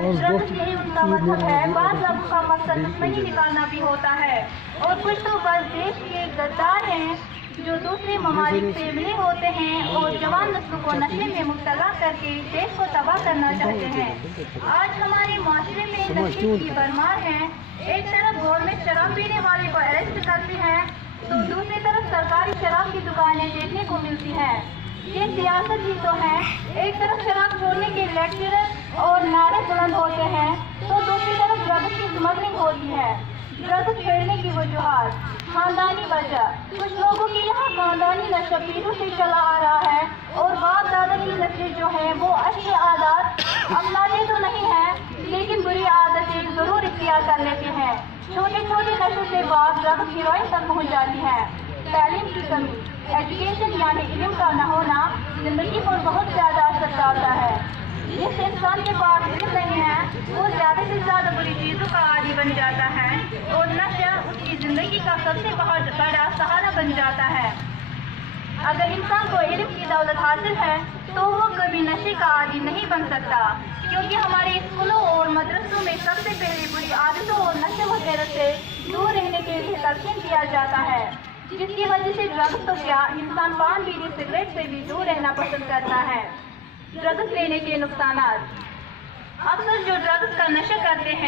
Drugs यही उनका मकसद है। बाज़ लोगों का मकसद दुश्मनी निकालना भी होता है, और कुछ तो बस देश के गद्दार हैं जो दूसरे ममालिक से मिले होते हैं और जवान नस्ल को नशे में मुब्तला करके देश को तबाह करना चाहते हैं। आज हमारे माशरे में नशे की भरमार है। एक तरफ गवर्नमेंट शराब पीने वाले को अरेस्ट करती है, तो दूसरी तरफ सरकारी शराब की दुकानें देखने को मिलती है। ये सियासत ही तो है। एक तरफ शराब छोड़ने के लेक्चरर और नारे बुलंद होते हैं, तो दूसरी तरफ ड्रग्स की स्मगलिंग होती है। ड्रग्स छेड़ने की वजूहात, खानदानी वजह। कुछ लोगों के यहाँ खानदानी नशा पीढ़ियों से चला आ रहा है, और बाप दादा की नस्लें जो है वो अच्छी आदत अपनाते तो नहीं है, लेकिन बुरी आदतें जरूर इख्तियार कर लेते हैं। छोटे छोटे नशों से बात ड्रग्स हीरोइन तक पहुँच जाती है। तालीम की कमी, एजुकेशन यानी इल्म का न होना जिंदगी पर बहुत ज़्यादा असर डालता है। जिस इंसान के पास इल्म नहीं है वो ज़्यादा से ज़्यादा बुरी चीज़ों का आदी बन जाता है, और नशा उसकी ज़िंदगी का सबसे बड़ा सहारा बन जाता है। अगर इंसान को इल्म की दौलत हासिल है तो वो कभी नशे का आदी नहीं बन सकता, क्योंकि हमारे स्कूलों और मदरसों में सबसे पहले बुरी आदतों और नशे वगैरह से दूर रहने के लिए तलकीन किया जाता है, जिसकी वजह से ड्रग्स तो क्या, इंसान पान बीड़ी सिगरेट से भी दूर रहना पसंद करता है। ड्रग्स लेने के नुकसानात। अक्सर जो ड्रग्स का नशा करते हैं